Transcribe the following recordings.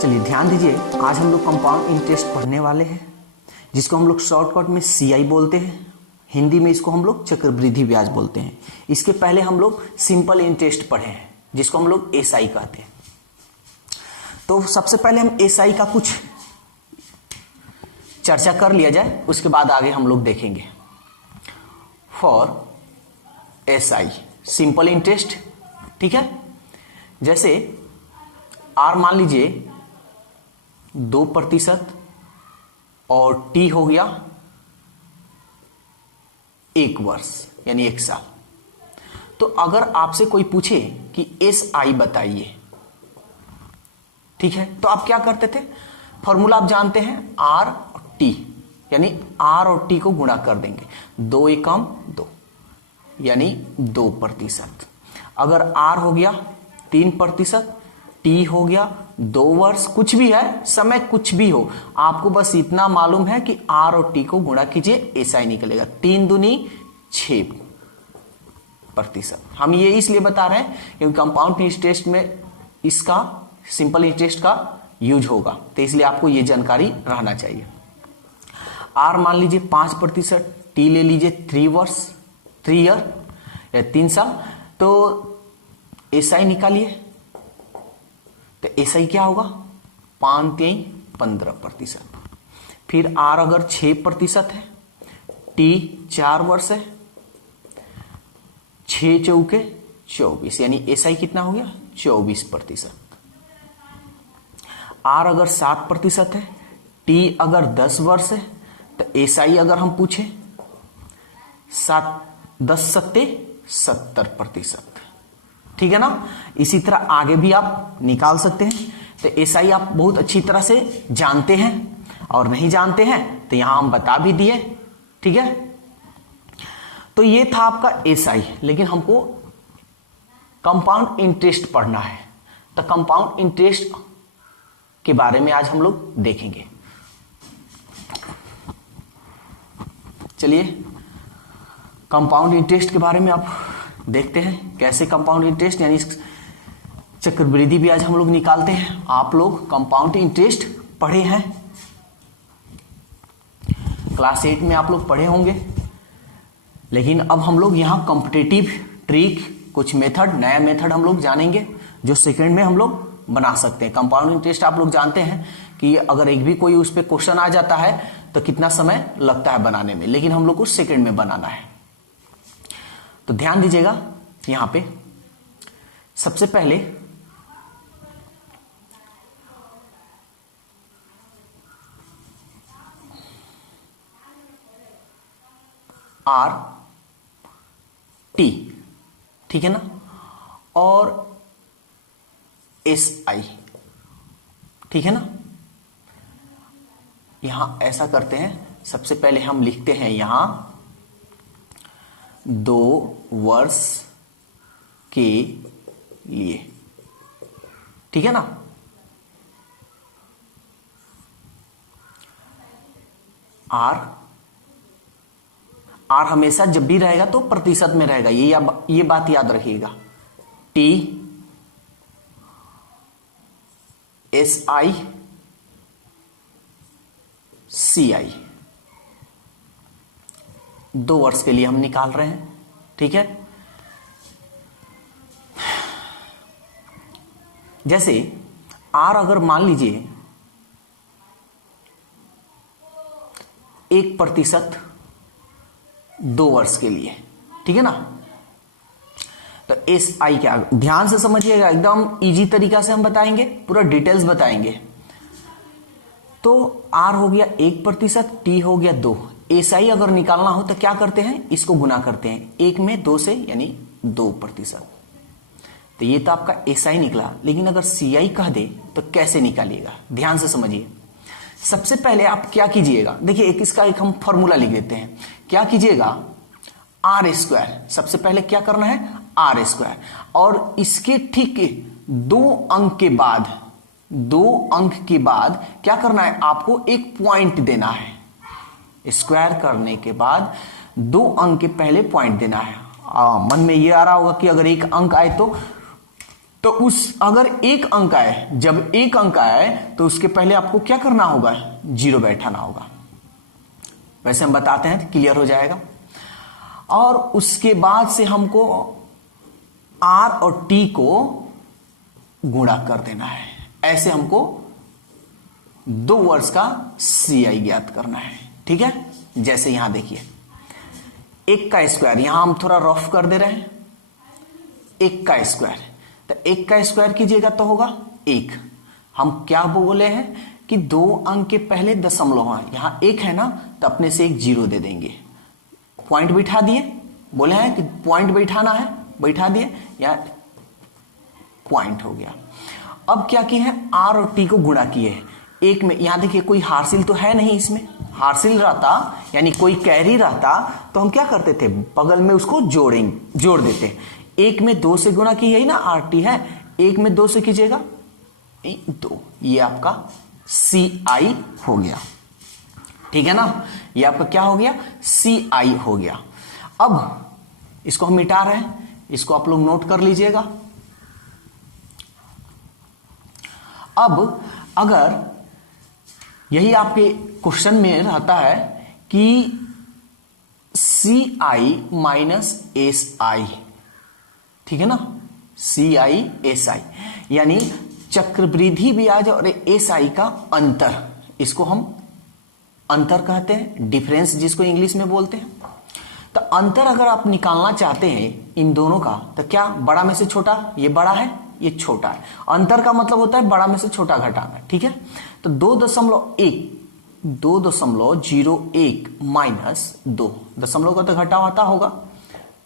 चलिए ध्यान दीजिए, आज हम लोग कंपाउंड इंटरेस्ट पढ़ने वाले हैं, जिसको हम लोग शॉर्टकट में सीआई बोलते हैं। हिंदी में इसको हम लोग चक्रवृद्धि ब्याज बोलते हैं। इसके पहले हम लोग सिंपल इंटरेस्ट पढ़े हैं, जिसको हम लोग एसआई कहते हैं। तो सबसे पहले हम एसआई का कुछ चर्चा कर लिया जाए, उसके बाद आगे हम लोग देखेंगे। फॉर एसआई सिंपल इंटरेस्ट, ठीक है। जैसे आर मान लीजिए 2% और टी हो गया 1 वर्ष यानी 1 साल। तो अगर आपसे कोई पूछे कि एस आई बताइए, ठीक है, तो आप क्या करते थे? फॉर्मूला आप जानते हैं, आर और टी, यानी आर और टी को गुणा कर देंगे। 2 एकम 2 यानी 2%। अगर आर हो गया 3%, टी हो गया 2 वर्ष, कुछ भी है समय, कुछ भी हो, आपको बस इतना मालूम है कि आर और टी को गुणा कीजिए, एसआई निकलेगा। 3 दूनी 6%। हम ये इसलिए बता रहे हैं क्योंकि कंपाउंड इंटरेस्ट में इसका सिंपल इंटरेस्ट का यूज होगा, तो इसलिए आपको ये जानकारी रहना चाहिए। आर मान लीजिए 5%, टी ले लीजिए 3 वर्ष, 3 ईयर या 3 साल। तो एसआई निकालिए, तो एसआई क्या होगा? 5×3 15%। फिर आर अगर 6% है, टी 4 वर्ष है, 6 चौके 24, यानी एसआई कितना हो गया? 24%। आर अगर 7% है, टी अगर 10 वर्ष है, तो एसआई अगर हम पूछे 10 सत्ते 70%, ठीक है ना। इसी तरह आगे भी आप निकाल सकते हैं। तो एसआई आप बहुत अच्छी तरह से जानते हैं, और नहीं जानते हैं तो यहां हम बता भी दिए, ठीक है। तो ये था आपका एसआई, लेकिन हमको कंपाउंड इंटरेस्ट पढ़ना है, तो कंपाउंड इंटरेस्ट के बारे में आज हम लोग देखेंगे। चलिए कंपाउंड इंटरेस्ट के बारे में आप देखते हैं, कैसे कंपाउंड इंटरेस्ट यानी चक्रवृद्धि ब्याज हम लोग निकालते हैं। आप लोग कंपाउंड इंटरेस्ट पढ़े हैं, क्लास 8 में आप लोग पढ़े होंगे, लेकिन अब हम लोग यहां कॉम्पिटिटिव ट्रिक, कुछ मेथड, नया मेथड हम लोग जानेंगे, जो सेकंड में हम लोग बना सकते हैं। कंपाउंड इंटरेस्ट आप लोग जानते हैं कि अगर एक भी कोई उस पर क्वेश्चन आ जाता है तो कितना समय लगता है बनाने में, लेकिन हम लोग को सेकंड में बनाना है। तो ध्यान दीजिएगा, यहां पे सबसे पहले आर टी, ठीक है ना, और एस आई, ठीक है ना। यहां ऐसा करते हैं, सबसे पहले हम लिखते हैं यहां 2 वर्ष के लिए, ठीक है ना। आर हमेशा जब भी रहेगा तो प्रतिशत में रहेगा, ये बात याद रखिएगा। टी एस आई सी आई 2 वर्ष के लिए हम निकाल रहे हैं, ठीक है। जैसे आर अगर मान लीजिए 1% 2 वर्ष के लिए, ठीक है ना। तो एस आई क्या, ध्यान से समझिएगा, एकदम इजी तरीका से हम बताएंगे, पूरा डिटेल्स बताएंगे। तो आर हो गया 1%, टी हो गया 2। एस आई अगर निकालना हो तो क्या करते हैं? इसको गुना करते हैं 1 में 2 से, यानी 2%। तो ये तो आपका एस आई निकला, लेकिन अगर सी आई कह दे तो कैसे निकालिएगा? ध्यान से समझिए। सबसे पहले आप क्या कीजिएगा, देखिए इसका एक हम फॉर्मूला लिख देते हैं। क्या कीजिएगा? R², सबसे पहले क्या करना है? R², और इसके ठीक 2 अंक के बाद क्या करना है? आपको एक पॉइंट देना है। स्क्वायर करने के बाद 2 अंक के पहले पॉइंट देना है। मन में ये आ रहा होगा कि अगर एक अंक आए तो तो उस अगर एक अंक आए, जब एक अंक आए तो उसके पहले आपको क्या करना होगा, 0 बैठाना होगा। वैसे हम बताते हैं, क्लियर हो जाएगा। और उसके बाद से हमको r और t को गुणा कर देना है। ऐसे हमको 2 वर्ष का CI ज्ञात करना है। ठीक है, जैसे यहां देखिए 1 का स्क्वायर, यहां हम थोड़ा रफ कर दे रहे हैं, 1 का स्क्वायर, तो 1 का स्क्वायर कीजिएगा तो होगा 1। हम क्या बोले हैं कि 2 अंक के पहले दशमलव है, यहां 1 है ना, तो अपने से एक 0 दे देंगे। पॉइंट बैठा दिए, बोले हैं कि पॉइंट बैठाना है, बैठा दिए, या पॉइंट हो गया। अब क्या किए हैं, r और t को गुणा किए हैं एक में। यहां देखिए कोई हार्सिल तो है नहीं, इसमें हार्सिल रहता यानी कोई कैरी रहता तो हम क्या करते थे, बगल में उसको जोड़ देते। 1 में 2 से गुणा की, यही ना RT है, 1 में 2 से कीजिएगा 2, ये आपका CI हो गया। ठीक है ना, ये आपका क्या हो गया, CI हो गया। अब इसको हम मिटा रहे हैं, इसको आप लोग नोट कर लीजिएगा। अब अगर यही आपके क्वेश्चन में रहता है कि CI माइनस SI, ठीक है ना, CI SI यानी चक्रवृद्धि ब्याज और SI का अंतर, इसको हम अंतर कहते हैं, डिफरेंस जिसको इंग्लिश में बोलते हैं। तो अंतर अगर आप निकालना चाहते हैं इन दोनों का, तो क्या, बड़ा में से छोटा, ये बड़ा है ये छोटा है, अंतर का मतलब होता है बड़ा में से छोटा घटाना। ठीक है, तो 2.01 माइनस 2, दशमलव का तो घटा होता होगा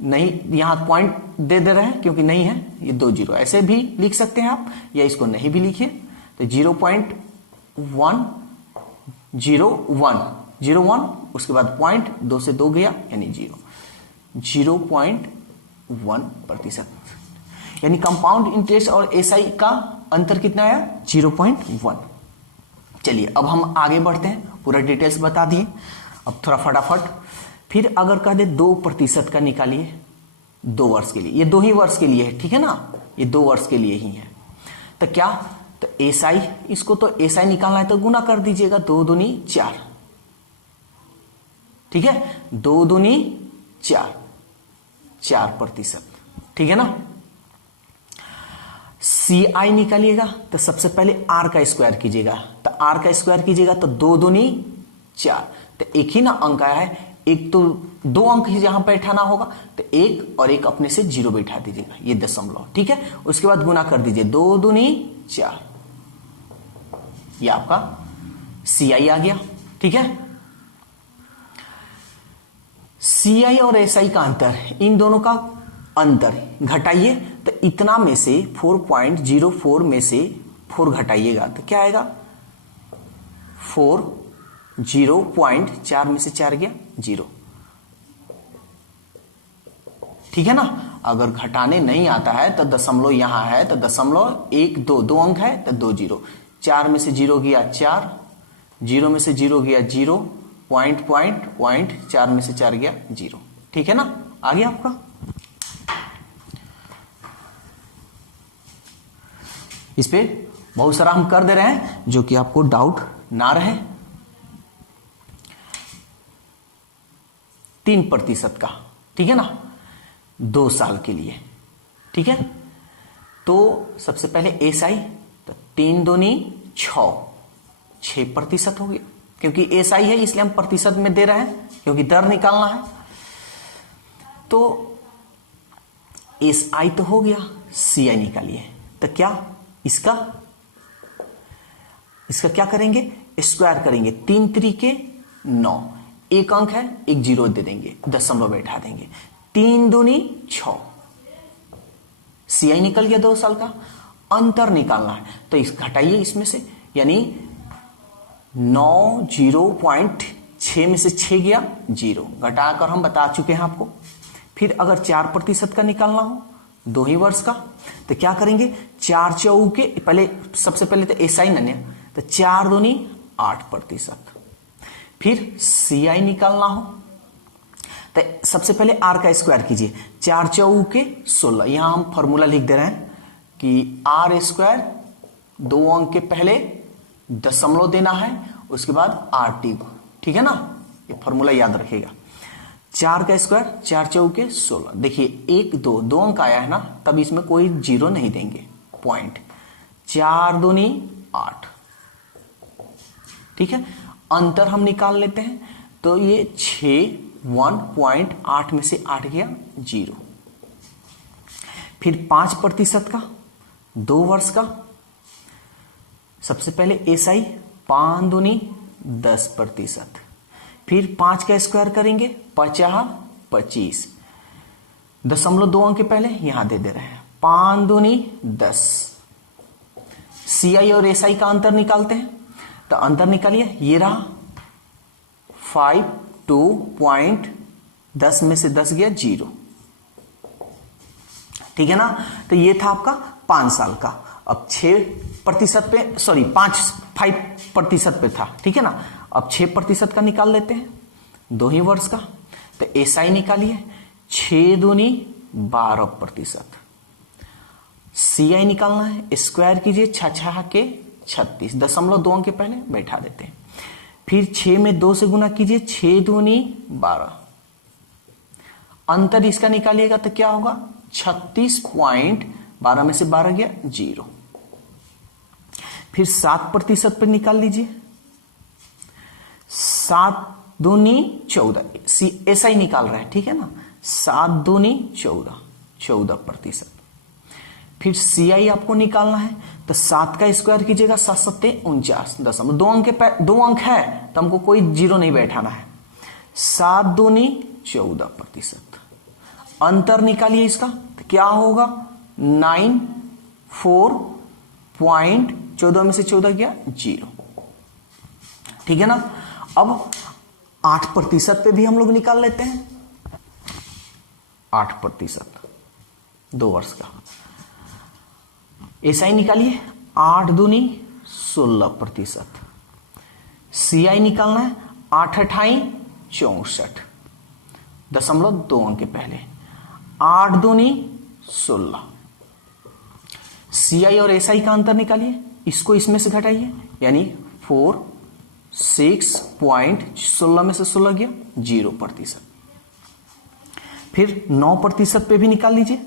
नहीं, यहां पॉइंट दे रहे हैं क्योंकि नहीं है, ये 2 0 ऐसे भी लिख सकते हैं आप, या इसको नहीं भी लिखिए। तो 0.101 उसके बाद पॉइंट, 2 से 2 गया यानी 0.1%, यानी कंपाउंड इंटरेस्ट और SI का अंतर कितना आया, 0.1। चलिए अब हम आगे बढ़ते हैं, पूरा डिटेल्स बता दिए। अब थोड़ा फटाफट फिर अगर कह दे 2% का निकालिए 2 वर्ष के लिए, ये 2 ही वर्ष के लिए है, ठीक है ना, ये 2 वर्ष के लिए ही है। तो क्या, तो SI, इसको तो SI निकालना है तो गुना कर दीजिएगा, 2 दूनी 4, ठीक है, 2 दूनी 4%, ठीक है ना। CI निकालिएगा तो सबसे पहले R का स्क्वायर कीजिएगा, तो R का स्क्वायर कीजिएगा तो 2 दूनी 4, तो एक ही ना अंक आया है, एक तो 2 अंक ही जहां बैठाना होगा, तो 1 और 1 अपने से 0 बैठा दीजिएगा, ये दशमलव, ठीक है। उसके बाद गुना कर दीजिए, 2 दूनी 4, ये आपका CI आ गया, ठीक है। CI और SI का अंतर, इन दोनों का अंतर घटाइए, तो इतना में से 4.04 में से 4 घटाइएगा तो क्या आएगा, 0.4 में से 4 गया 0, ठीक है ना। अगर घटाने नहीं आता है तो दशमलव यहां है, तो दशमलव 1 2 अंक है तो 2 0, 4 में से 0 गया 4, 0 में से 0 गया 0, पॉइंट 4 में से 4 गया 0, ठीक है ना। आ गया आपका। इस पे बहुत सारा हम कर दे रहे हैं जो कि आपको डाउट ना रहे। 3% का, ठीक है ना, 2 साल के लिए, ठीक है। तो सबसे पहले SI, तो 3 दूनी 6% हो गया, क्योंकि SI है इसलिए हम प्रतिशत में दे रहे हैं, क्योंकि दर निकालना है। तो SI तो हो गया, CI निकालिए, तो क्या इसका क्या करेंगे, स्क्वायर करेंगे, 3 त्रिके 9, एक अंक है, एक 0 दे देंगे, दशमलव बैठा देंगे, 3 दूनी 6, CI निकल गया 2 साल का। अंतर निकालना है तो इस घटाइए इसमें से, यानी 9 0.6 में से 6 गया 0, घटाकर हम बता चुके हैं आपको। फिर अगर 4% का निकालना हो 2 ही वर्ष का, तो क्या करेंगे, 4 चौके, पहले सबसे पहले तो SI न, तो 4 दूनी 8%। फिर CI निकालना हो तो सबसे पहले R का स्क्वायर कीजिए, 4 चौके 16, यहां हम फॉर्मूला लिख दे रहे हैं कि आर स्क्वायर 2 अंक के पहले दशमलव देना है, उसके बाद आर टी, ठीक है ना, ये फॉर्मूला याद रखिएगा। 4 का स्क्वायर 4 चौके 16। देखिए 1 2 2 अंक आया है ना, तब इसमें कोई जीरो नहीं देंगे, पॉइंट। 4 दूनी 8, ठीक है। अंतर हम निकाल लेते हैं, तो ये 6 1.8 में से 8 गया 0। फिर 5% का 2 वर्ष का, सबसे पहले एसआई 5 दूनी 10%। फिर 5 का स्क्वायर करेंगे 50 25, दशमलव 2 अंक के पहले यहां दे रहे हैं, 5 दूनी 10। सीआई और एसआई का अंतर निकालते हैं, तो अंतर निकालिए, ये रहा 5 2.10 में से 10 गया 0, ठीक है ना। तो ये था आपका 5 साल का। अब 6% पे, सॉरी 5% पे था, ठीक है ना। अब 6% का निकाल लेते हैं, 2 ही वर्ष का। तो एसआई निकालिए, 6 दूनी 12%। सीआई निकालना है, स्क्वायर कीजिए, 6 के 36, दशमलव 2 अंक के पहले बैठा देते हैं। फिर 6 में 2 से गुना कीजिए, 6 दूनी 12। अंतर इसका निकालिएगा तो क्या होगा, 36.12 में से 12 गया 0। फिर 7% पे निकाल लीजिए, 7 दूनी 14, एसआई निकाल रहा है, ठीक है ना। 7 दूनी 14, 14%। फिर सीआई आपको निकालना है, तो 7 का स्क्वायर कीजिएगा, 7 7 49, दशमलव 2 अंक है, तो हमको कोई जीरो नहीं बैठाना है। 7 दूनी 14%। अंतर निकालिए इसका, तो क्या होगा, 9 4.14 में से 14 गया 0, ठीक है ना। अब 8% पे भी हम लोग निकाल लेते हैं, 8%, 2 वर्ष का। एसआई निकालिए, 8 दूनी 16%। सीआई निकालना है, 8 अठाई 64, दशमलव 2 अंक के पहले, 8 दूनी 16। सीआई और एसआई का अंतर निकालिए, इसको इसमें से घटाइए, यानी 4 6.16 में से 16 गया 0%। फिर 9% पे भी निकाल लीजिए।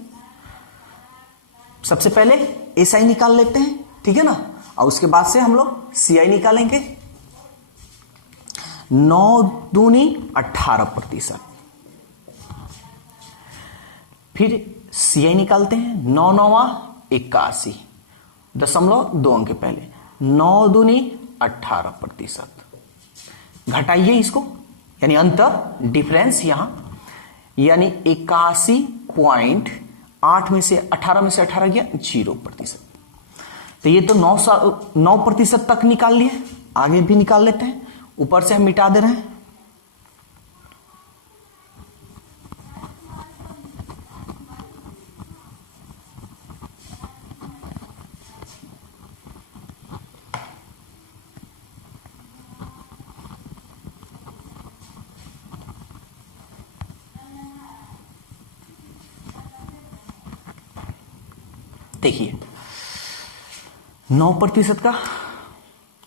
सबसे पहले एसआई निकाल लेते हैं, ठीक है ना, और उसके बाद से हम लोग सीआई निकालेंगे। 9 दूनी 18%। फिर सीआई निकालते हैं, 9 9 81, दशमलव 2 अंक के पहले, 9 दूनी 18%। घटाइए इसको, यानी अंतर, डिफरेंस यहां, यानी 81.8 में से 18 गया 0%। तो ये तो 9% तक निकाल लिए, आगे भी निकाल लेते हैं, ऊपर से हम मिटा दे रहे हैं। देखिए 9% का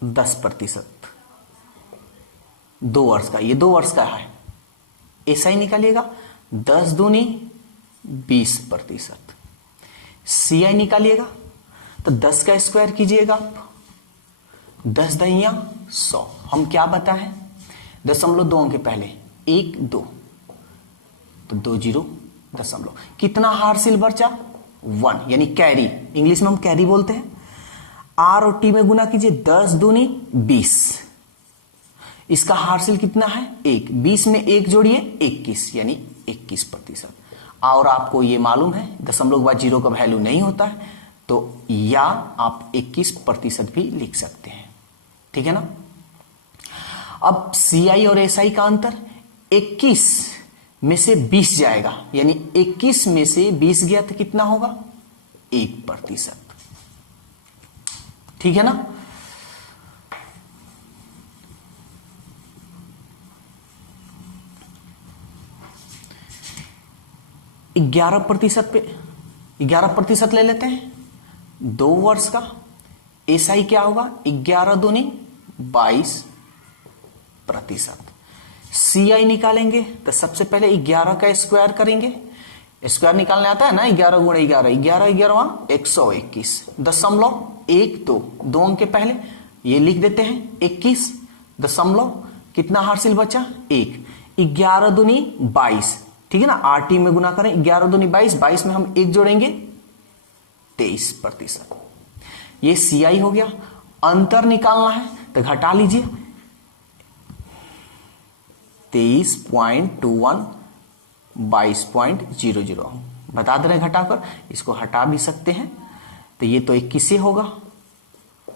10%, 2 वर्ष का, ये 2 वर्ष का है। एसआई निकालिएगा, 10 दूनी 20%। सीआई निकालिएगा, तो 10 का स्क्वायर कीजिएगा, 10 दहिया 100। हम क्या बताएं, दशमलव 2 अंक के पहले 1 2, तो 2 0 दशमलव, कितना हार्सिल बचा, 1, यानी कैरी, इंग्लिश में हम कैरी बोलते हैं। आर और टी में गुना कीजिए, 10 दूनी 20, इसका हार्सिल कितना है 1, 20 में 1 जोड़िए 21, यानी 21%। और आपको ये मालूम है दशमलव के बाद 0 का वैल्यू नहीं होता है, तो या आप 21% भी लिख सकते हैं, ठीक है ना। अब सीआई और एसआई का अंतर, 21 में से 20 जाएगा, यानी 21 में से 20 गया तो कितना होगा, 1%, ठीक है ना। %11 पे 11% ले लेते हैं, 2 वर्ष का एसआई क्या होगा 11 दूनी 22%। सीआई निकालेंगे तो सबसे पहले 11 का स्क्वायर करेंगे, स्क्वायर निकालने आता है ना, 11 गुणे 11, 11 11 121 दशमलव 12, 2 अंक के पहले ये लिख देते हैं 21 दशमलव कितना हासिल बचा 1, 11 दूनी 22, ठीक है ना, आरटी में गुना करें 11 दूनी 22, 22 में हम 1 जोड़ेंगे 23%। ये सीआई हो गया। अंतर निकालना है तो घटा लीजिए 23.21 22.00 बता दे रहे घटाकर, इसको हटा भी सकते हैं तो ये तो 21 से होगा,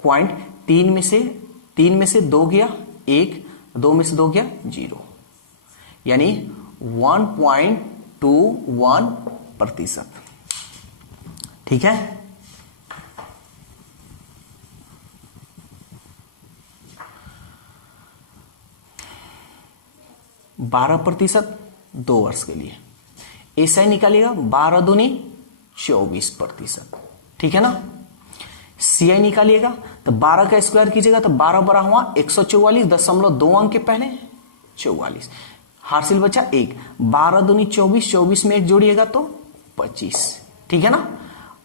पॉइंट 3 में से 2 गया 1, 2 में से 2 गया 0, यानी 1.21%। ठीक है, %, 2 वर्ष के लिए एसआई निकालिएगा 12 दूनी 24%, ठीक है ना। सीआई निकालिएगा तो 12 का स्क्वायर कीजिएगा तो 12 बड़ा हुआ 144 दशमलव 2 अंक के पहले 44, हासिल बचा 1, 12 दूनी 24, 24 में 1 जोड़िएगा तो 25, ठीक है ना।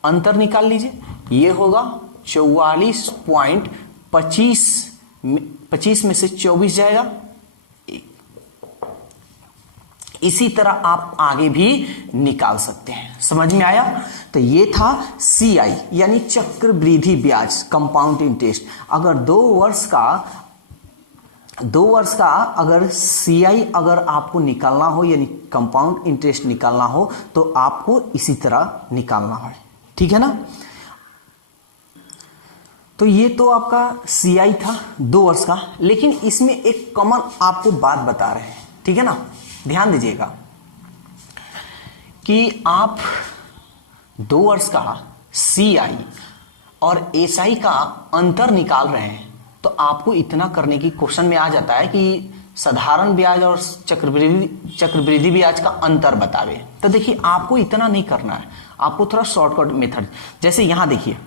अंतर निकाल लीजिए, ये होगा 44.25 में से 24 जाएगा 1। इसी तरह आप आगे भी निकाल सकते हैं, समझ में आया। तो ये था सीआई यानी चक्रवृद्धि ब्याज, कंपाउंड इंटरेस्ट। अगर 2 वर्ष का अगर सीआई अगर आपको निकालना हो यानी कंपाउंड इंटरेस्ट निकालना हो तो आपको इसी तरह निकालना है, ठीक है ना। तो ये तो आपका सीआई था 2 वर्ष का, लेकिन इसमें एक कॉमन आपको बात बता रहे हैं, ठीक है ना। ध्यान दीजिएगा कि आप 2 वर्ष का सीआई और एसआई का अंतर निकाल रहे हैं तो आपको इतना करने की क्वेश्चन में आ जाता है कि साधारण ब्याज और चक्रवृद्धि ब्याज का अंतर बतावे। तो देखिए आपको इतना नहीं करना है, आपको थोड़ा शॉर्टकट मेथड, जैसे यहां देखिए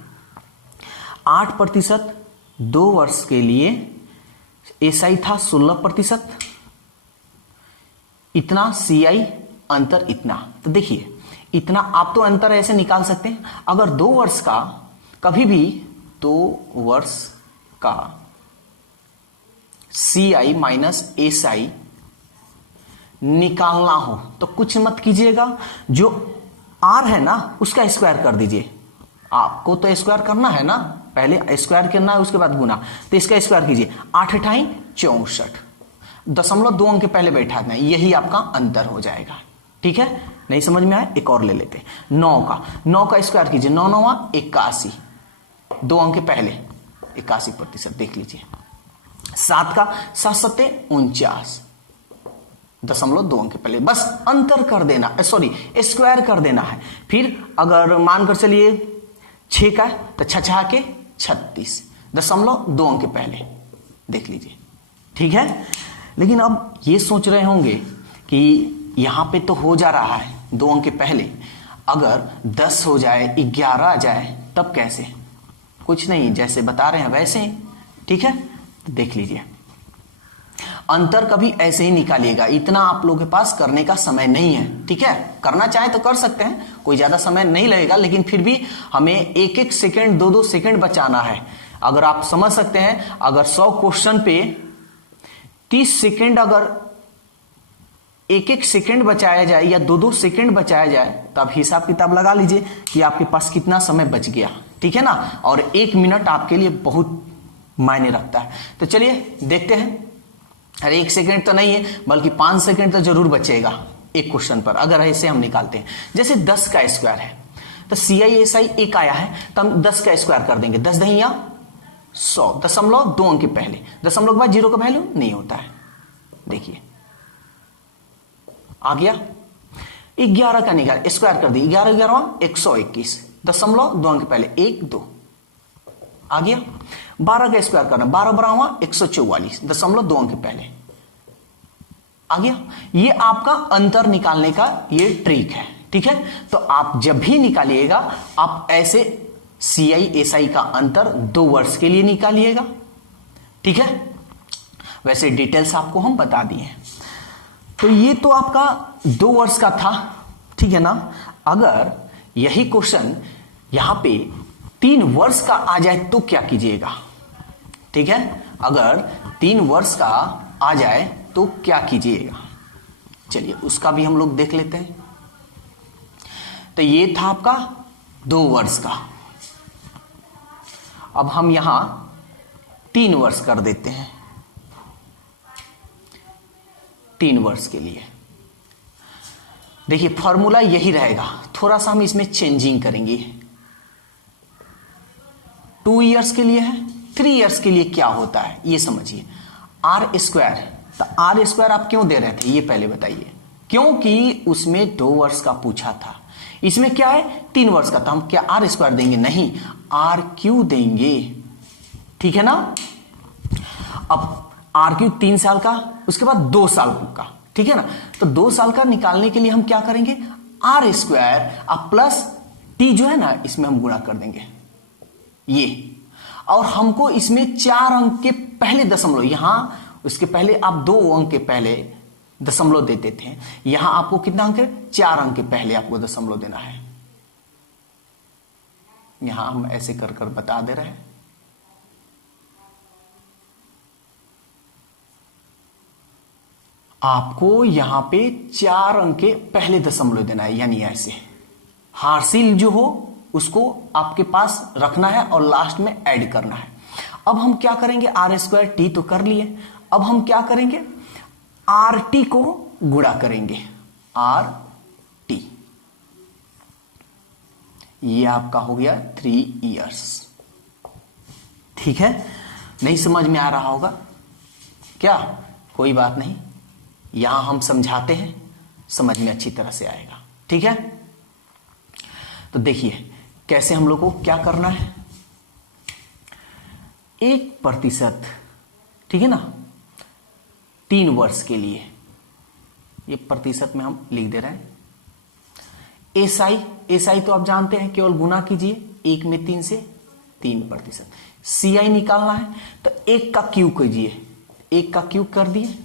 8% 2 वर्ष के लिए, एसआई था 16%, इतना सीआई अंतर इतना। तो देखिए इतना आप तो अंतर ऐसे निकाल सकते हैं। अगर 2 वर्ष का कभी भी 2 वर्ष का सीआई माइनस एसआई निकालना हो तो कुछ मत कीजिएगा, जो आर है ना उसका स्क्वायर कर दीजिए। आपको तो स्क्वायर करना है ना, पहले स्क्वायर करना है उसके बाद गुना, तो इसका स्क्वायर कीजिए 8 × 64, दशमलव 2 अंक के पहले बैठा देना, यही आपका अंतर हो जाएगा, ठीक है। नहीं समझ में आया, एक और ले लेते हैं 9 का स्क्वायर कीजिए, 9 9 81, 2 अंक के पहले 81%, देख लीजिए। 7 का 7 7 49, दशमलव 2 अंक के पहले, बस अंतर कर देना, सॉरी स्क्वायर कर देना है। फिर अगर मानकर चलिए 6 का तो 6 के 36, दशमलव 2 अंक के पहले, देख लीजिए, ठीक है। लेकिन अब ये सोच रहे होंगे कि यहां पे तो हो जा रहा है 2 अंक के पहले, अगर 10 हो जाए 11 आ जाए तब कैसे। कुछ नहीं, जैसे बता रहे हैं वैसे ही, ठीक है। तो देख लीजिए अंतर कभी ऐसे ही निकालिएगा, इतना आप लोगों के पास करने का समय नहीं है, ठीक है। करना चाहे तो कर सकते हैं, कोई ज्यादा समय नहीं लगेगा, लेकिन फिर भी हमें 1-1 सेकंड 2-2 सेकंड बचाना है। अगर आप समझ सकते हैं, अगर 100 क्वेश्चन पे 30 सेकंड अगर 1-1 सेकंड बचाया जाए या 2-2 सेकंड बचाया जाए तो आप हिसाब किताब लगा लीजिए कि आपके पास कितना समय बच गया, ठीक है ना। और 1 मिनट आपके लिए बहुत मायने रखता है। तो चलिए देखते हैं। अरे 1 सेकंड तो नहीं है, बल्कि 5 सेकंड तो जरूर बचेगा एक क्वेश्चन पर, अगर ऐसे हम निकालते हैं। जैसे 10 का स्क्वायर है तो सीआई एसआई 1 आया है तो हम 10 का स्क्वायर कर देंगे, 10 दहिया 100, दशमलव 2 अंक के पहले, दशमलव के बाद 0 का वैल्यू नहीं होता है, देखिए आ गया। 11 का निकाल स्क्वायर कर दी, 11 11 121, दशमलव 2 अंक के पहले 1 2 आ गया। 12 का स्क्वायर करना, 12 बड़ा हुआ 144, दशमलव 2 अंक के पहले आ गया। ये आपका अंतर निकालने का ये ट्रिक है, ठीक है। तो आप जब भी निकालिएगा आप ऐसे CI SI का अंतर 2 वर्ष के लिए निकालिएगा। ठीक है, वैसे डिटेल्स आपको हम बता दिए हैं। तो ये तो आपका 2 वर्ष का था, ठीक है ना। अगर यही क्वेश्चन यहां पे 3 वर्ष का आ जाए तो क्या कीजिएगा? ठीक है, अगर 3 वर्ष का आ जाए तो क्या कीजिएगा? चलिए उसका भी हम लोग देख लेते हैं। तो ये था आपका 2 वर्ष का। अब हम यहां 3 वर्ष कर देते हैं, 3 वर्ष के लिए। देखिए फॉर्मूला यही रहेगा, थोड़ा सा हम इसमें चेंजिंग करेंगे। 2 इयर्स के लिए है, 3 इयर्स के लिए क्या होता है ये समझिए। आर स्क्वायर, तो आर स्क्वायर आप क्यों दे रहे थे ये पहले बताइए। क्योंकि उसमें 2 वर्ष का पूछा था, इसमें क्या है 3 वर्ष का, तो हम क्या आर स्क्वायर देंगे? नहीं, आर क्यू देंगे। ठीक है ना। अब आर क्यू 3 साल का, उसके बाद 2 साल का, ठीक है ना। तो 2 साल का निकालने के लिए हम क्या करेंगे? आर स्क्वायर अब प्लस टी जो है ना, इसमें हम गुणा कर देंगे ये। और हमको इसमें 4 अंक के पहले दशमलव, यहां उसके पहले आप 2 अंक के पहले दशमलव देते थे, यहां आपको कितना अंक है? 4 अंक के पहले आपको दशमलव देना है। यहां हम ऐसे कर कर बता दे रहे हैं। आपको यहां पे 4 अंक के पहले दशमलव देना है, यानी ऐसे हासिल जो हो उसको आपके पास रखना है और लास्ट में ऐड करना है। अब हम क्या करेंगे? आर स्क्वायर टी तो कर लिए, अब हम क्या करेंगे? आर टी को गुणा करेंगे, आर टी। ये आपका हो गया 3 इयर्स। ठीक है, नहीं समझ में आ रहा होगा क्या? कोई बात नहीं, यहां हम समझाते हैं, समझ में अच्छी तरह से आएगा। ठीक है, तो देखिए कैसे हम लोग को क्या करना है। 1%, ठीक है ना, 3 वर्ष के लिए, ये प्रतिशत में हम लिख दे रहे हैं। एसआई तो आप जानते हैं, केवल गुना कीजिए 1 में 3 से 3%। सीआई निकालना है तो 1 का क्यूब कीजिए, 1 का क्यूब कर दिए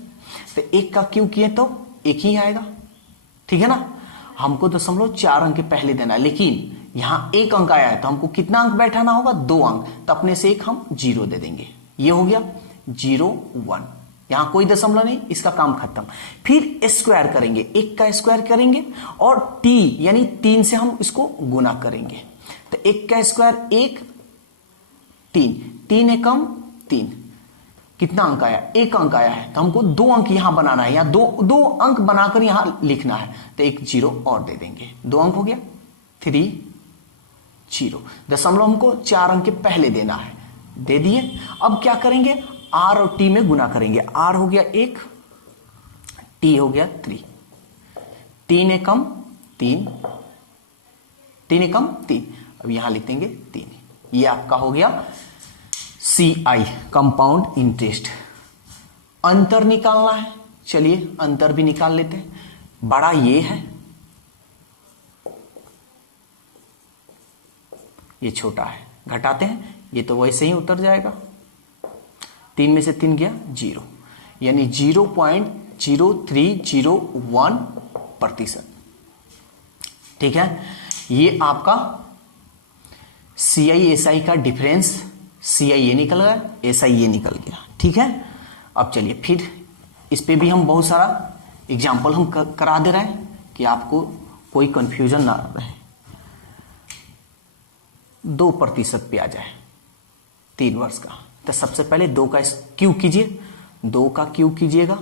तो 1 का क्यूब किए तो 1 ही आएगा। ठीक है ना। हमको 0.4 अंक के पहले देना है, लेकिन यहां 1 अंक आया है तो हमको कितना अंक बैठाना होगा? 2 अंक, तो अपने से 1 हम 0 दे देंगे। ये हो गया 0, 1, यहां कोई दशमलव नहीं, इसका काम खत्म। फिर स्क्वायर करेंगे, 1 का स्क्वायर करेंगे और टी यानी 3 से हम इसको गुना करेंगे। तो 1 का स्क्वायर 1, 3 एकम 3, कितना अंक आया? 1 अंक आया है, तो हमको 2 अंक यहां बनाना है, या दो अंक बनाकर यहां लिखना है, तो 1 0 और दे देंगे। 2 अंक हो गया, 3 0। दशमलव हमको 4 अंक के पहले देना है, दे दिए। अब क्या करेंगे? आर और टी में गुना करेंगे। आर हो गया 1, टी हो गया 3, 3 एकम 3, 3 एकम 3, अब यहां लिख देंगे 3। ये आपका हो गया CI, कंपाउंड इंटरेस्ट। अंतर निकालना है, चलिए अंतर भी निकाल लेते हैं। बड़ा ये है, ये छोटा है, घटाते हैं, ये तो वैसे ही उतर जाएगा। 3 में से 3 गया 0, यानी 0.0301%। ठीक है, ये आपका CI SI का डिफरेंस, CI ये निकल गया, SI ये निकल गया। ठीक है, अब चलिए फिर इस पे भी हम बहुत सारा एग्जाम्पल हम करा दे रहे हैं कि आपको कोई कंफ्यूजन ना रहे। 2% पे आ जाए 3 वर्ष का, तो सबसे पहले 2 का क्यूब कीजिए, 2 का क्यूब कीजिएगा,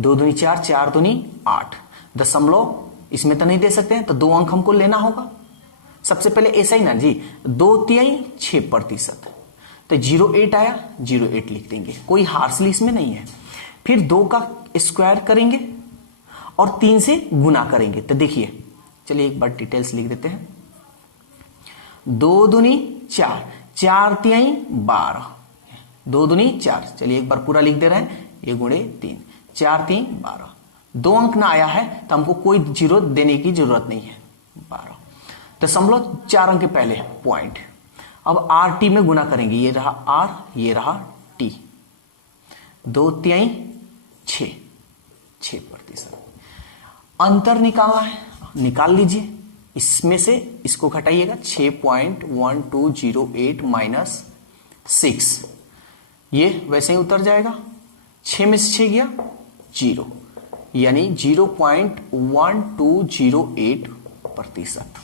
2 दूनी 4, 4 दूनी 8, दशमलव इसमें तो नहीं दे सकते हैं, तो 2 अंक हमको लेना होगा। सबसे पहले ऐसा ही ना जी, 2 तिहाई 6%, तो 0.8 आया, 0.8 लिख देंगे, कोई हार्सली इसमें नहीं है। फिर 2 का स्क्वायर करेंगे और 3 से गुना करेंगे। तो देखिए, चलिए एक बार डिटेल्स लिख देते हैं। 2 दूनी 4, 4 तिहाई 12, 2 दूनी 4, चलिए एक बार पूरा लिख दे रहे हैं, ये गुणे 3, 4 3 12। 2 अंक ना आया है तो हमको कोई 0 देने की जरूरत नहीं है। 12 दशमलव 4 अंक के पहले पॉइंट, अब आर टी में गुना करेंगे, ये रहा आर, ये रहा टी, 2 तिहाई 6%। अंतर निकालना है, निकाल लीजिए। इसमें से इसको घटाइएगा, 6.1208 माइनस 6, ये वैसे ही उतर जाएगा। 6 में से 6 गया 0, यानी 0.1208%।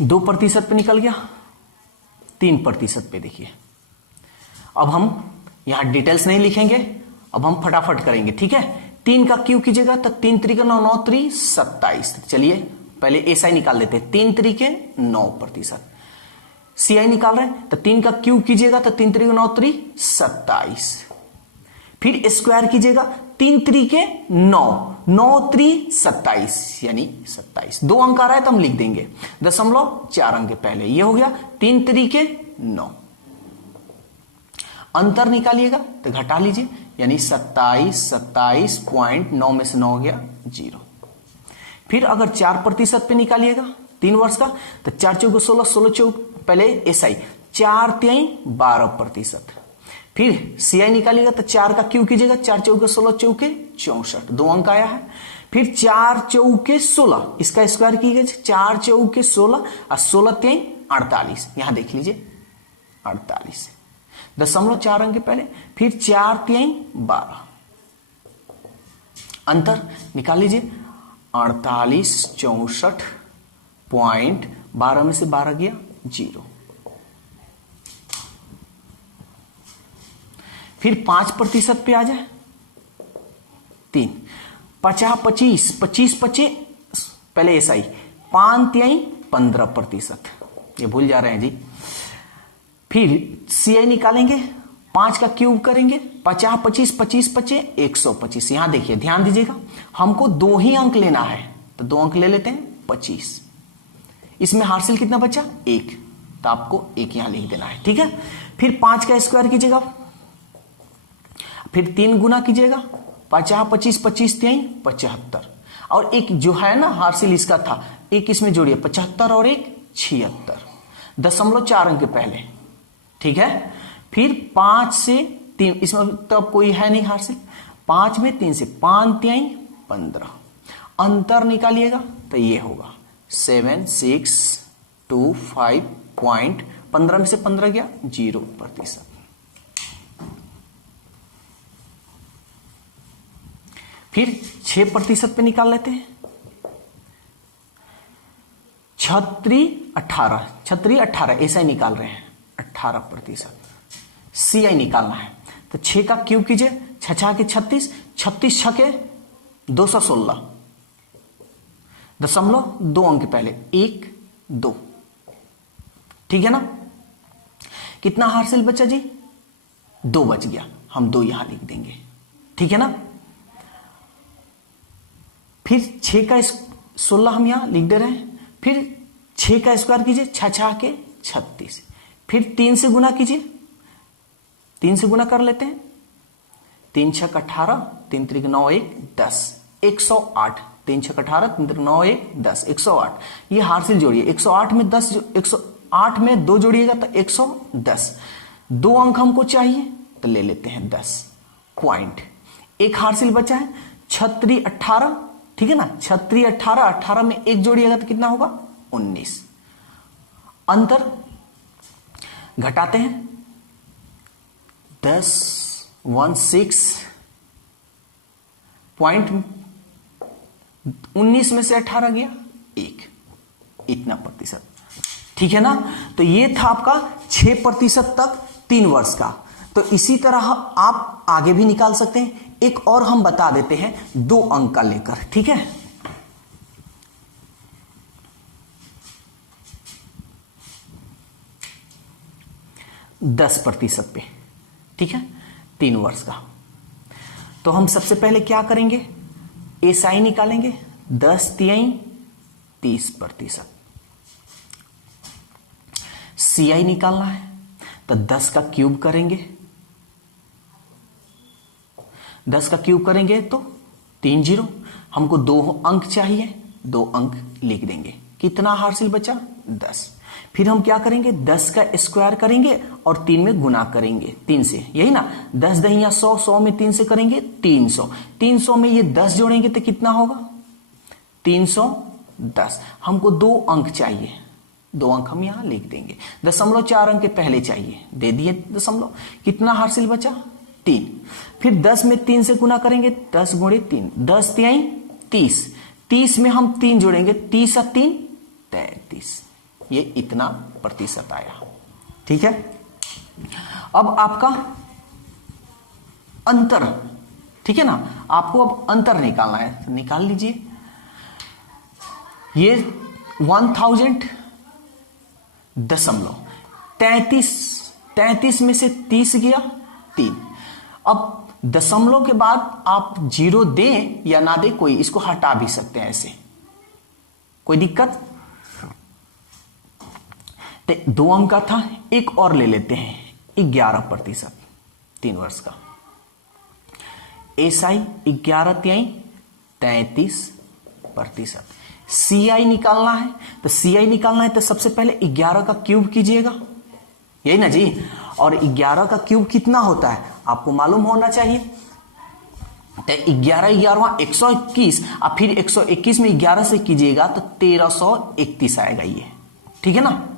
दो प्रतिशत पे निकल गया, 3% पे देखिए। अब हम यहां डिटेल्स नहीं लिखेंगे, अब हम फटाफट करेंगे, ठीक है। 3 का क्यूब कीजिएगा तो 3 3 9 9 3 27। चलिए पहले एसआई निकाल लेते हैं। 3 3 9%। सीआई निकाल रहे हैं तो 3 का क्यूब कीजिएगा तो 3 3 9 3 27। फिर स्क्वायर कीजिएगा, 3 3 9 9 3 27, यानी 27। 2 अंक आ रहा है तो हम लिख देंगे 0.4 अंक पहले, ये हो गया 3 3 9। अंतर निकालिएगा तो घटा लीजिए, यानी 27.9 में से 9 हो गया 0। फिर अगर 4% पे निकालिएगा 3 वर्ष का तो 4 चौके 16, 16 चौक पहले एसआई 4 तिहाई 12%। फिर सीआई निकालिएगा तो 4 का क्यूब कीजिएगा, 4 चौके 16 चौके 64, 2 अंक आया है। फिर 4 चौके 16, इसका स्क्वायर कीजिएगा, 4 चौके 16 और 16 तिहाई 48, यहां देख लीजिए 48, 0.4 अंक पहले। फिर 4 तिहाई 12, अंतर निकाल लीजिए, 48 64.12 में से 12 गया 0। फिर 5% पे आ जाए 3, 50 25 25 25 पहले एसआई 5 तिहाई 15%, ये भूल जा रहे हैं जी। फिर सीआई निकालेंगे, 5 का क्यूब करेंगे, 50 25 25 25 125। यहां देखिए ध्यान दीजिएगा, हमको 2 ही अंक लेना है तो 2 अंक ले लेते हैं 25। इसमें हासिल कितना बचा 1, तो आपको 1 यहां लिख देना है, ठीक है। फिर 5 का स्क्वायर कीजिएगा, फिर 3 गुना कीजिएगा, 50 25 25 तिहाई 75, और एक जो है ना हासिल इसका था, एक इसमें जोड़िए 75 और एक 76, 0.4 अंक पहले, ठीक है। फिर 5 से 3, इसमें तो अब कोई है नहीं हासिल, 5 में 3 से 5 तिहाई 15, अंतर निकालिएगा तो ये होगा 7625.15 में से 15 गया 0%। फिर 6% पे निकाल लेते हैं, 18 ऐसा ही निकाल रहे हैं 18%। सीआई निकालना है तो 6 का क्यूब कीजिए, 6 के 36, 36 छके 216, 0.2 अंक पहले 1 2, ठीक है ना। कितना हासिल बचा जी 2 बच गया, हम 2 यहां लिख देंगे, ठीक है ना। फिर 6 का 16 हम यहां लिख दे रहे हैं। फिर 6 का स्क्वायर कीजिए, 6 के 36, फिर 3 से गुना कीजिए, 3 से गुना कर लेते हैं, 3 6 18, 3 3 9 1 10, 108, 3 6 18, 3 3 9 1 10, 108। ये हासिल जोड़िए, 108 में 10, 108 में 2 जोड़िएगा तो 110, 2 अंक हमको चाहिए तो ले लेते हैं 10 पॉइंट। एक हासिल बचा है 36 18, ठीक है ना, 36 18, 18 में 1 जोड़िएगा तो कितना होगा 19। अंतर घटाते हैं, 19 में से 18 गया 1, इतना प्रतिशत, ठीक है ना। तो ये था आपका 6% तक 3 वर्ष का। तो इसी तरह आप आगे भी निकाल सकते हैं। एक और हम बता देते हैं 2 अंक का लेकर, ठीक है। दस प्रतिशत पे, ठीक है, 3 वर्ष का। तो हम सबसे पहले क्या करेंगे, एसआई निकालेंगे, 10 तिहाई 30%। सीआई निकालना है तो 10 का क्यूब करेंगे, 10 का क्यूब करेंगे तो 3 जीरो, हमको 2 अंक चाहिए, 2 अंक लिख देंगे। कितना हासिल बचा? 10। फिर हम क्या करेंगे? 10 का स्क्वायर करेंगे और 3 में गुना करेंगे 3 से, यही ना। 10 दहिया 100, 100 में 3 से करेंगे 300, 300 में ये 10 जोड़ेंगे तो कितना होगा? 310। हमको 2 अंक चाहिए, 2 अंक हम यहां लिख देंगे। 0.4 अंक के पहले चाहिए, दे दिए दशमलव। कितना हासिल बचा? 3। फिर 10 में 3 से गुना करेंगे, 10 गुणे 3, 10 तिहाई 30, 30 में हम 3 जोड़ेंगे, 30 और 3 33। ये इतना प्रतिशत आया। ठीक है, अब आपका अंतर, ठीक है ना, आपको अब अंतर निकालना है, निकाल लीजिए। ये 1000 दशमलव 33 में से 30 गया 3। अब दशमलव के बाद आप जीरो दें या ना दें, कोई इसको हटा भी सकते हैं ऐसे, कोई दिक्कत। तो 2 अंक का था, एक और ले लेते हैं, 11%, 3 वर्ष का। एसआई 11 तिहाई 33%। सीआई निकालना है, तो सीआई निकालना है तो सबसे पहले 11 का क्यूब कीजिएगा, यही ना जी। और 11 का क्यूब कितना होता है आपको मालूम होना चाहिए। तो 11 11 121, और फिर 121 में 11 से कीजिएगा तो 1331 आएगा ये, ठीक है ना।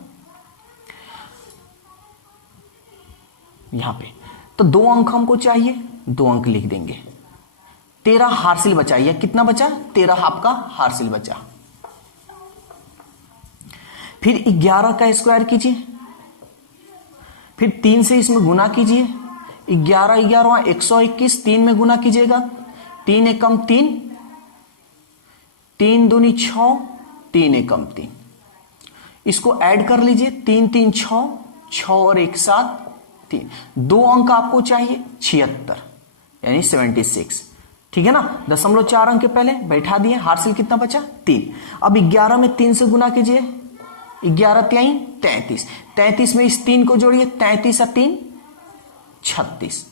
यहां पे तो 2 अंक हमको चाहिए, 2 अंक लिख देंगे। 13 हासिल बचा, या कितना बचा? 13 आपका हासिल बचा। फिर 11 का स्क्वायर कीजिए, फिर 3 से इसमें गुना कीजिए। 11 11 121, 3 में गुना कीजिएगा, 3 एकम 3, 3 दूनी 6, 3 एकम 3। इसको ऐड कर लीजिए, 3 3 6, 6 और 1 7 3। 2 अंक आपको चाहिए 76, यानी 76, ठीक है ना। 0.4 अंक के पहले बैठा दिए, हासिल कितना बचा? 3। अब 11 में 3 से गुना कीजिए, 11 तिहाई 33, 33 में इस 3 को जोड़िए, 33 और 3 36,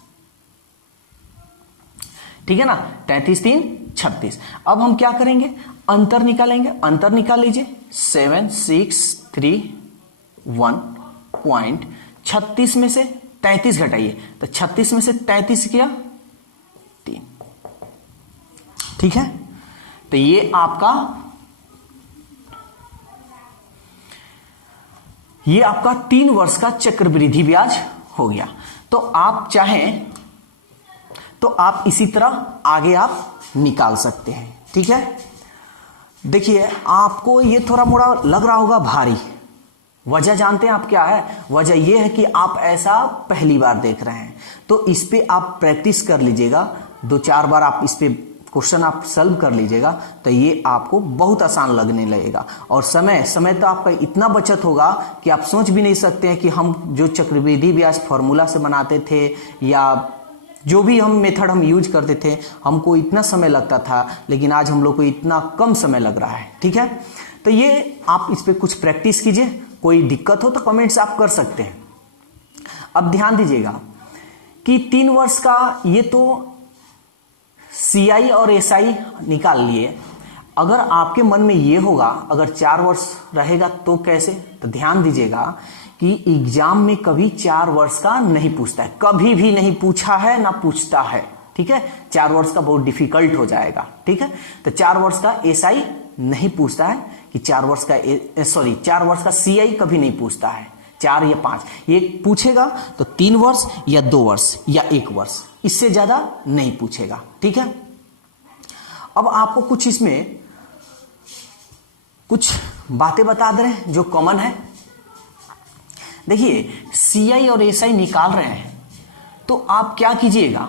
ठीक है ना। 33 3 36। अब हम क्या करेंगे? अंतर निकालेंगे, अंतर निकाल लीजिए। 7631.36 में से 33 घटाइए, तो 36 में से 33 किया 3, ठीक है। तो ये आपका 3 वर्ष का चक्रवृद्धि ब्याज हो गया। तो आप चाहें तो आप इसी तरह आगे आप निकाल सकते हैं, ठीक है। देखिए, आपको ये थोड़ा मोड़ा लग रहा होगा भारी। वजह जानते हैं आप क्या है? वजह यह है कि आप ऐसा पहली बार देख रहे हैं, तो इस पे आप प्रैक्टिस कर लीजिएगा, 2-4 बार आप इस पे क्वेश्चन आप सॉल्व कर लीजिएगा, तो ये आपको बहुत आसान लगने लगेगा। और समय तो आपका इतना बचत होगा कि आप सोच भी नहीं सकते हैं कि हम जो चक्रवृद्धि ब्याज फॉर्मूला से बनाते थे या जो भी हम मेथड हम यूज करते थे, हमको इतना समय लगता था, लेकिन आज हम लोग को इतना कम समय लग रहा है, ठीक है। तो ये आप इस पे कुछ प्रैक्टिस कीजिए, कोई दिक्कत हो तो कमेंट्स आप कर सकते हैं। अब ध्यान दीजिएगा कि 3 वर्ष का ये तो सीआई और एसआई निकाल लिए। अगर आपके मन में ये होगा अगर 4 वर्ष रहेगा तो कैसे, तो ध्यान दीजिएगा कि एग्जाम में कभी 4 वर्ष का नहीं पूछता है, कभी भी नहीं पूछा है ना पूछता है, ठीक है। 4 वर्ष का बहुत डिफिकल्ट हो जाएगा, ठीक है। तो 4 वर्ष का एसआई नहीं पूछता है कि 4 वर्ष का सीआई कभी नहीं पूछता है, 4 या 5 ये पूछेगा तो 3 वर्ष या 2 वर्ष या 1 वर्ष, इससे ज्यादा नहीं पूछेगा, ठीक है। अब आपको कुछ इसमें कुछ बातें बता दे रहे हैं जो कॉमन है। देखिए, सीआई और एसआई निकाल रहे हैं तो आप क्या कीजिएगा,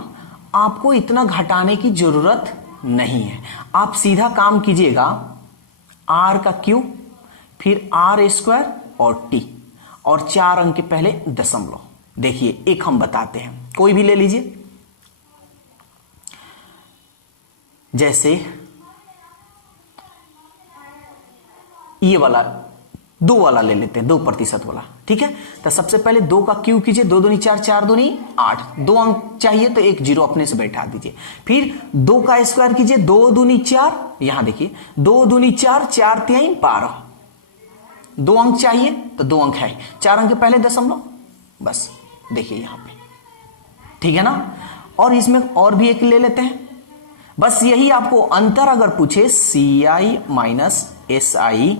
आपको इतना घटाने की जरूरत नहीं है। आप सीधा काम कीजिएगा, आर का क्यूब, फिर आर स्क्वायर और टी, और 4 अंक के पहले दशमलव। देखिए, एक हम बताते हैं, कोई भी ले लीजिए। जैसे ये वाला दो वाला ले लेते हैं, 2% वाला, ठीक है। तो सबसे पहले 2 का क्यूब कीजिए, 2 दूनी 4, 4 दूनी 8, 2 अंक चाहिए तो एक जीरो अपने से बैठा दीजिए। फिर 2 का स्क्वायर कीजिए, 2 दूनी 4, यहां देखिए 2 दूनी 4, 4 तिहाई 12, 2 अंक चाहिए तो 2 अंक है, 4 अंक के पहले दशमलव, बस देखिए यहां पे, ठीक है ना। और इसमें और भी एक ले लेते हैं, बस यही आपको अंतर अगर पूछे CI माइनस SI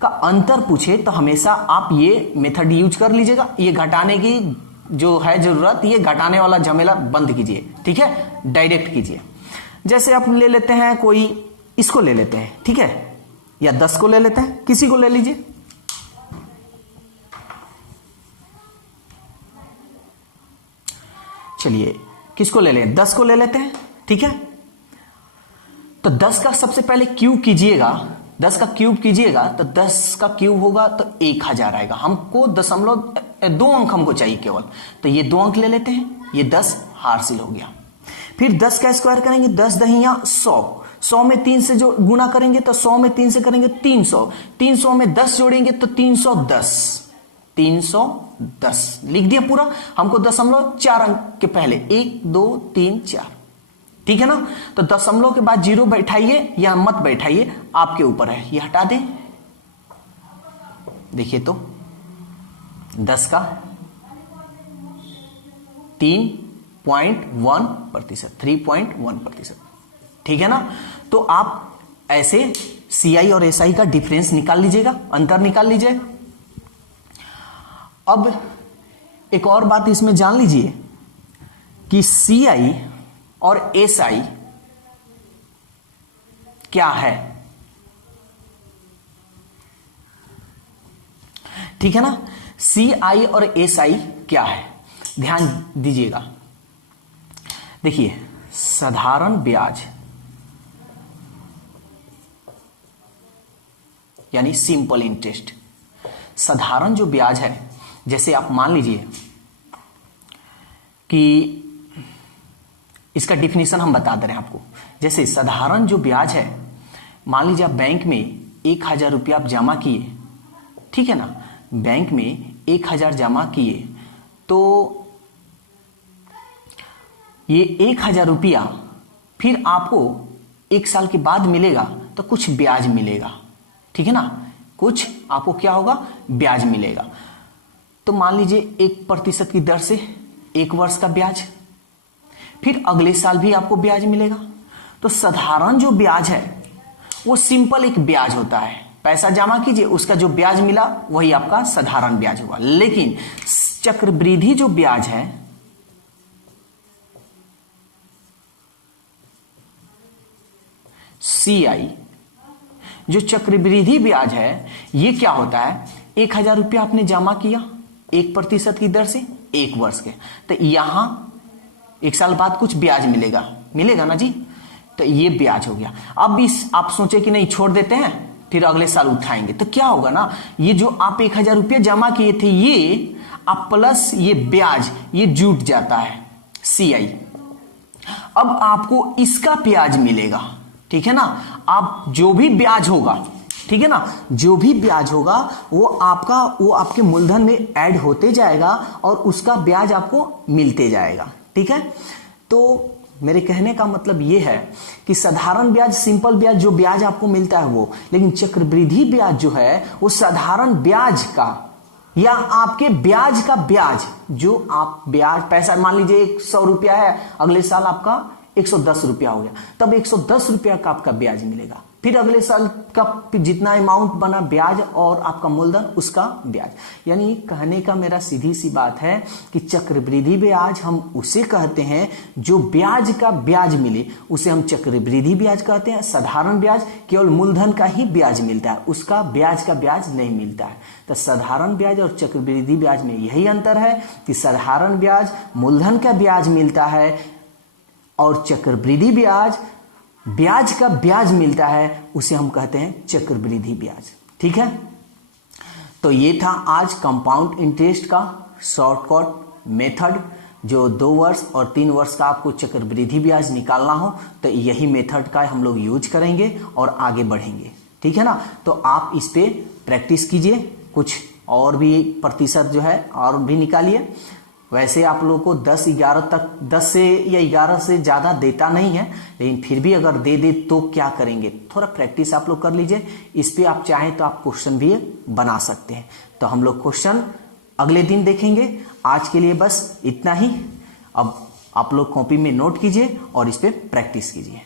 का अंतर पूछे तो हमेशा आप ये मेथड यूज कर लीजिएगा। ये घटाने की जो है जरूरत, ये घटाने वाला झमेला बंद कीजिए, ठीक है, डायरेक्ट कीजिए। जैसे आप ले लेते हैं कोई, इसको ले लेते हैं, ठीक है, या 10 को ले लेते हैं, किसी को ले लीजिए। चलिए किसको ले लें, 10 को ले लेते हैं, ठीक है। तो 10 का सबसे पहले क्यूब कीजिएगा, 10 का क्यूब कीजिएगा तो 10 का क्यूब होगा तो 1000 आएगा। हमको 2 अंक हमको चाहिए केवल, तो ये 2 अंक ले लेते हैं, ये 10 हासिल हो गया। फिर 10 का स्क्वायर करेंगे, 10 दहिया 100, 100 में 3 से जो गुना करेंगे तो 100 में 3 से करेंगे 300, 300 में 10 जोड़ेंगे तो 310, 310 लिख दिया पूरा। हमको 0.4 अंक के पहले 1 2 3 4, ठीक है ना। तो दशमलव के बाद जीरो बैठाइए या मत बैठाइए, आपके ऊपर है, ये हटा दें। देखिए तो 10 का 3.1%, 3.1%, ठीक है ना। तो आप ऐसे CI और SI का डिफरेंस निकाल लीजिएगा, अंतर निकाल लीजिए। अब एक और बात इसमें जान लीजिए कि CI और SI क्या है, ठीक है ना। CI और SI क्या है, ध्यान दीजिएगा। देखिए साधारण ब्याज यानी सिंपल इंटरेस्ट, साधारण जो ब्याज है, जैसे आप मान लीजिए कि इसका डिफिनीशन हम बता दे रहे हैं आपको। जैसे साधारण जो ब्याज है, मान लीजिए आप बैंक में 1000 रुपया आप जमा किए, ठीक है ना, बैंक में 1000 जमा किए तो ये 1000 रुपया फिर आपको 1 साल के बाद मिलेगा तो कुछ ब्याज मिलेगा, ठीक है ना, कुछ आपको क्या होगा, ब्याज मिलेगा। तो मान लीजिए 1% की दर से 1 वर्ष का ब्याज, फिर अगले साल भी आपको ब्याज मिलेगा। तो साधारण जो ब्याज है वो सिंपल एक ब्याज होता है, पैसा जमा कीजिए उसका जो ब्याज मिला वही आपका साधारण ब्याज होगा। लेकिन चक्रवृद्धि जो ब्याज है, CI जो चक्रवृद्धि ब्याज है, ये क्या होता है, 1000 रुपया आपने जमा किया 1% की दर से 1 वर्ष के, तो यहां 1 साल बाद कुछ ब्याज मिलेगा ना जी, तो ये ब्याज हो गया। अब इस आप सोचे कि नहीं छोड़ देते हैं फिर अगले साल उठाएंगे, तो क्या होगा ना, ये जो आप 1000 रुपया जमा किए थे ये आप प्लस ये ब्याज ये जुट जाता है CI। अब आपको इसका ब्याज मिलेगा, ठीक है ना। आप जो भी ब्याज होगा, ठीक है ना, जो भी ब्याज होगा वो आपके मूलधन में ऐड होते जाएगा और उसका ब्याज आपको मिलते जाएगा, ठीक है। तो मेरे कहने का मतलब ये है कि साधारण ब्याज सिंपल ब्याज जो ब्याज आपको मिलता है वो, लेकिन चक्रवृद्धि ब्याज जो है वो साधारण ब्याज का या आपके ब्याज का ब्याज, जो आप ब्याज पैसा मान लीजिए 100 रुपया है, अगले साल आपका 110 रुपया हो गया, तब 110 रुपया का आपका ब्याज मिलेगा। फिर अगले साल का जितना अमाउंट बना ब्याज और आपका मूलधन उसका ब्याज। यानी कहने का मेरा सीधी सी बात है कि चक्रवृद्धि ब्याज हम उसे कहते हैं जो ब्याज का ब्याज मिले उसे हम चक्रवृद्धि ब्याज कहते हैं। साधारण ब्याज केवल मूलधन का ही ब्याज मिलता है, उसका ब्याज का ब्याज नहीं मिलता है। तो साधारण ब्याज और चक्रवृद्धि ब्याज में यही अंतर है कि साधारण ब्याज मूलधन का ब्याज मिलता है और चक्रवृद्धि ब्याज का ब्याज मिलता है, उसे हम कहते हैं चक्रवृद्धि ब्याज, ठीक है। तो ये था आज कंपाउंड इंटरेस्ट का शॉर्टकट मेथड, जो 2 वर्ष और 3 वर्ष का आपको चक्रवृद्धि ब्याज निकालना हो तो यही मेथड का हम लोग यूज करेंगे और आगे बढ़ेंगे। ठीक है ना। तो आप इस पे प्रैक्टिस कीजिए, कुछ और भी प्रतिशत जो है और भी निकालिए। वैसे आप लोगों को 10-11 तक 10 से या 11 से ज़्यादा देता नहीं है, लेकिन फिर भी अगर दे दे तो क्या करेंगे, थोड़ा प्रैक्टिस आप लोग कर लीजिए। इस पे आप चाहें तो आप क्वेश्चन भी बना सकते हैं। तो हम लोग क्वेश्चन अगले दिन देखेंगे। आज के लिए बस इतना ही। अब आप लोग कॉपी में नोट कीजिए और इस पे प्रैक्टिस कीजिए।